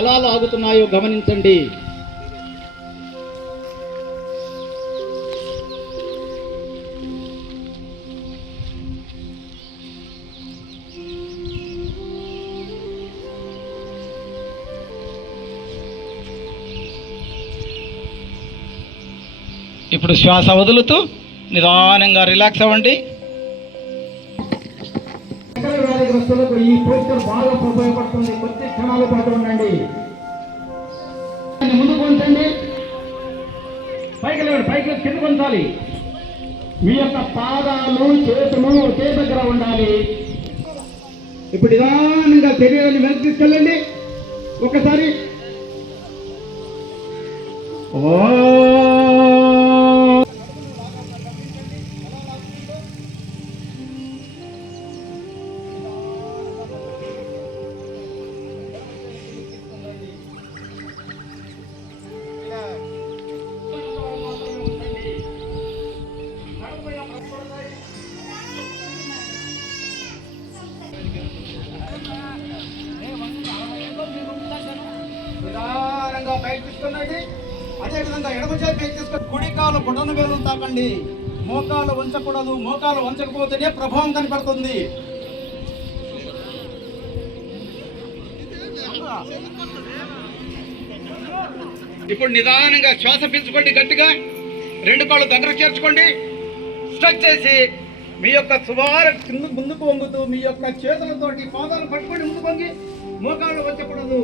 ఎలా లాగుతున్నాయో గమనించండి. ఇప్పుడు శ్వాస వదులుతూ నిదానంగా రిలాక్స్ అవ్వండి. వ్యాధిగ్రస్తులకు ఈ పోస్టర్ బాగా ఉపయోగపడుతుంది. కొద్ది క్షణాల పాటు ఉండండి. ముందుకు ఉంచండి, పైకి లేవండి, పైకి కింద ఉంచాలి. మీ యొక్క పాదాలు చేతులు ఒకే దగ్గర ఉండాలి. ఇప్పుడు నిదానంగా శరీరాన్ని వెనక్కి తీసుకెళ్ళండి. ఒకసారి నిదానంగా పైకి తీసుకున్నది. అదేవిధంగా ఎడమ చేతి పైకి తీసుకొని కుడి కాలు బొటన వేలు తాకండి. మోకాలు వంచకూడదు. మోకాలు వంచకపోతేనే ప్రభావం కనపడుతుంది. ఇప్పుడు నిదానంగా శ్వాస పీల్చుకోండి గట్టిగా. రెండు కాళ్ళు దగ్గర చేర్చుకోండి. స్ట్రెచ్ చేసి మీ యొక్క సుమారు ముందుకు వంగుతూ మీ యొక్క చేతులతోటి పాదాలు పట్టుకొని ముందుకు వంగి మోకాళ్ళు వంచకూడదు.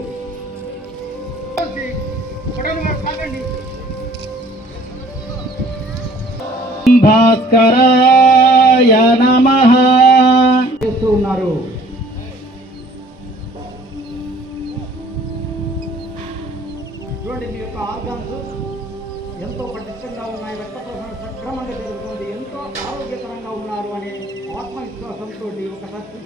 భాస్కరాయ నమః చేస్తూ ఉన్నారు. చూడండి, మీ యొక్క ఆర్గాన్స్ ఎంతో పటిష్టంగా ఉన్నాయి. రక్త ప్రసరణ సక్రమంగా జరుగుతుంది. ఎంతో ఆరోగ్యకరంగా ఉన్నారు అనే ఆత్మవిశ్వాసంతో ఒకసారి